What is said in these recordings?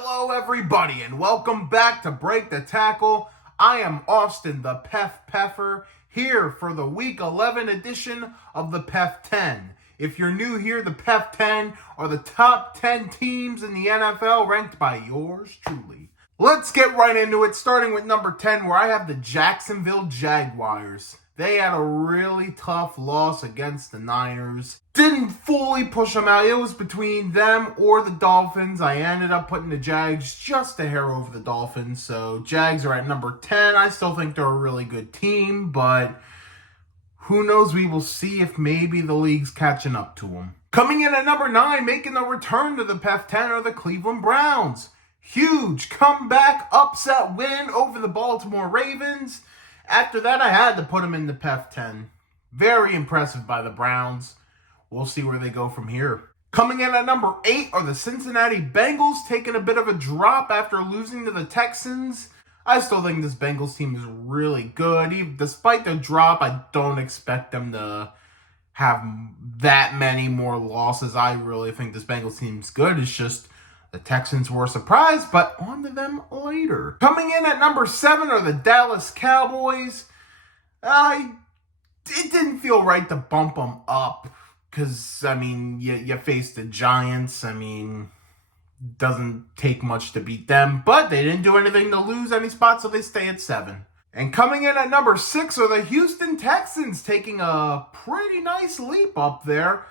Hello, everybody, and welcome back to Break the Tackle. I am Austin, the PEF, here for the Week 11 edition of the PEF 10. If you're new here, the PEF 10 are the top 10 teams in the NFL ranked by yours truly. Let's get right into it, starting with number 10, where I have the Jacksonville Jaguars. They had a really tough loss against the Niners. Didn't fully push them out. It was between them or the Dolphins. I ended up putting the Jags just a hair over the Dolphins. So Jags are at number 10. I still think they're a really good team, but who knows? We will see if maybe the league's catching up to them. Coming in at number 9, making a return to the PEF 10 are the Cleveland Browns. Huge comeback, upset win over the Baltimore Ravens. After that, I had to put them in the PEF 10. Very impressive by the Browns. We'll see where they go from here. Coming in at number 8 are the Cincinnati Bengals, taking a bit of a drop after losing to the Texans. I still think this Bengals team is really good. Even despite the drop, I don't expect them to have that many more losses. I really think this Bengals team is good. It's just the Texans were a surprise, but on to them later. Coming in at number 7 are the Dallas Cowboys. It didn't feel right to bump them up because, you faced the Giants. Doesn't take much to beat them, but they didn't do anything to lose any spots, so they stay at 7. And coming in at number 6 are the Houston Texans, taking a pretty nice leap up there.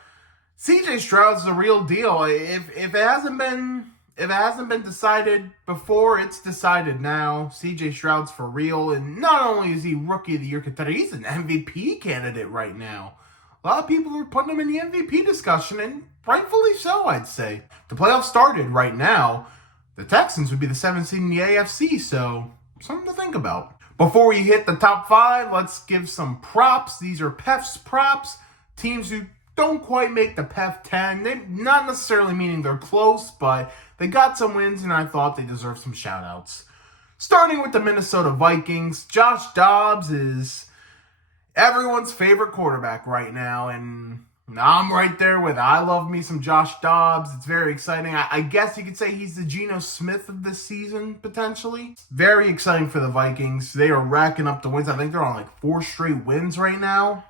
CJ Stroud's the real deal. If it hasn't been decided before, it's decided now. CJ Stroud's for real, and not only is he Rookie of the Year contender, he's an MVP candidate right now. A lot of people are putting him in the MVP discussion, and rightfully so, I'd say. The playoffs started right now. The Texans would be the 7th seed in the AFC, so something to think about. Before we hit the top 5, let's give some props. These are PEF's props. Teams who don't quite make the PEF 10. They not necessarily meaning they're close, but they got some wins, and I thought they deserved some shout-outs. Starting with the Minnesota Vikings, Josh Dobbs is everyone's favorite quarterback right now, and I'm right there with it. I love me some Josh Dobbs. It's very exciting. I guess you could say he's the Geno Smith of this season, potentially. Very exciting for the Vikings. They are racking up the wins. I think they're on 4 straight wins right now.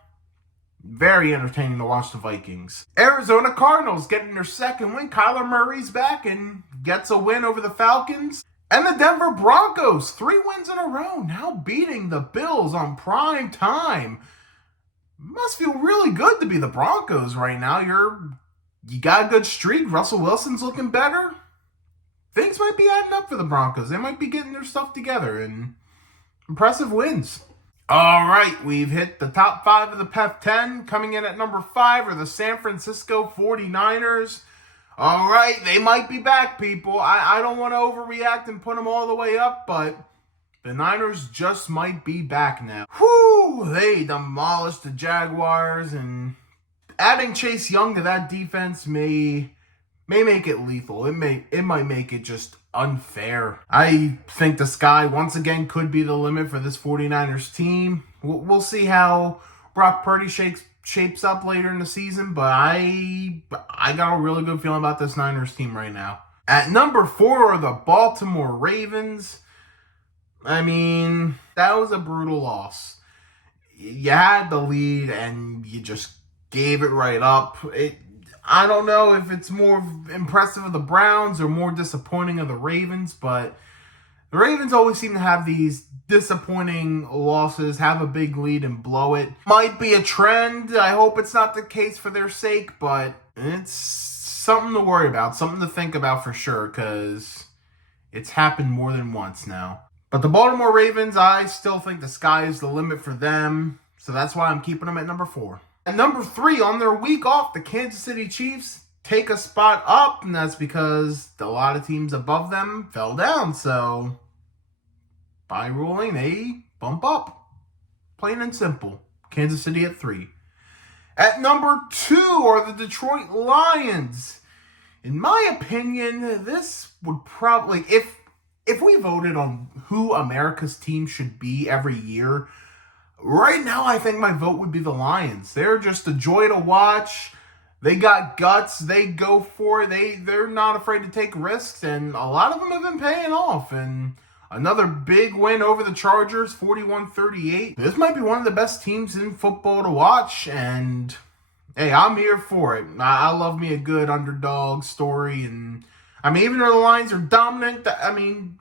Very entertaining to watch the Vikings. Arizona Cardinals getting their 2nd win. Kyler Murray's back and gets a win over the Falcons. And the Denver Broncos, 3 wins in a row, now beating the Bills on prime time. Must feel really good to be the Broncos right now. You got a good streak. Russell Wilson's looking better. Things might be adding up for the Broncos. They might be getting their stuff together, and impressive wins. All right, we've hit the top 5 of the PEF 10. Coming in at number 5 are the San Francisco 49ers. All right, they might be back, people. I don't want to overreact and put them all the way up, but the Niners just might be back now. Whew, they demolished the Jaguars, and adding Chase Young to that defense may make it lethal. It might make it just unfair. I think the sky once again could be the limit for this 49ers team. We'll see how Brock Purdy shapes up later in the season, but I got a really good feeling about this Niners team right now. At number 4 are the Baltimore Ravens. That was a brutal loss. You had the lead and you just gave it right up. I don't know if it's more impressive of the Browns or more disappointing of the Ravens, but the Ravens always seem to have these disappointing losses, have a big lead and blow it. Might be a trend. I hope it's not the case for their sake, but it's something to worry about, something to think about for sure, because it's happened more than once now. But the Baltimore Ravens, I still think the sky is the limit for them, so that's why I'm keeping them at number 4. At number 3, on their week off, the Kansas City Chiefs take a spot up, and that's because a lot of teams above them fell down. So, by ruling, they bump up. Plain and simple. Kansas City at 3. At number 2 are the Detroit Lions. In my opinion, this would probably, if we voted on who America's team should be every year, right now, I think my vote would be the Lions. They're just a joy to watch. They got guts. They go for it. They're not afraid to take risks, and a lot of them have been paying off. And another big win over the Chargers, 41-38. This might be one of the best teams in football to watch, and hey, I'm here for it. I love me a good underdog story, and I mean, even though the Lions are dominant, I mean,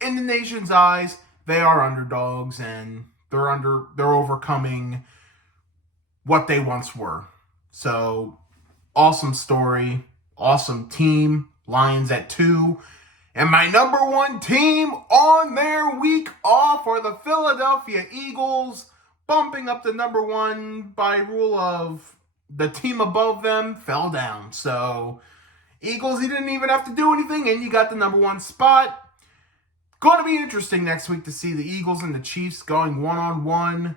in the nation's eyes, they are underdogs, and they're overcoming what they once were. So, awesome story, awesome team, Lions at 2. And my number one team on their week off are the Philadelphia Eagles, bumping up to number 1 by rule of the team above them fell down. So, Eagles, you didn't even have to do anything, and you got the number 1 spot. Going to be interesting next week to see the Eagles and the Chiefs going one-on-one.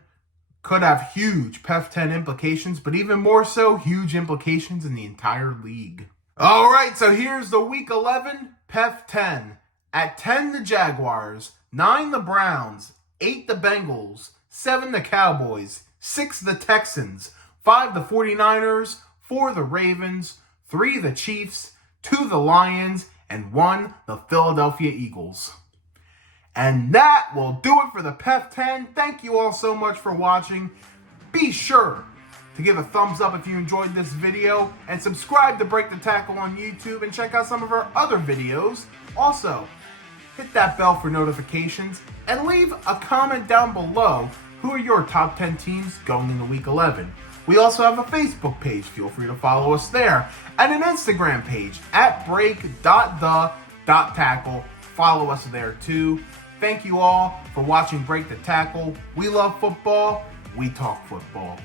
Could have huge PEF 10 implications, but even more so, huge implications in the entire league. All right, so here's the Week 11 PEF 10. At 10, the Jaguars. 9, the Browns. 8, the Bengals. 7, the Cowboys. 6, the Texans. 5, the 49ers. 4, the Ravens. 3, the Chiefs. 2, the Lions. And 1, the Philadelphia Eagles. And that will do it for the PEF 10. Thank you all so much for watching. Be sure to give a thumbs up if you enjoyed this video, and subscribe to Break the Tackle on YouTube, and check out some of our other videos. Also, hit that bell for notifications, and leave a comment down below who are your top 10 teams going into Week 11. We also have a Facebook page. Feel free to follow us there. And an Instagram page at break.the.tackle. Follow us there too. Thank you all for watching Break the Tackle. We love football. We talk football.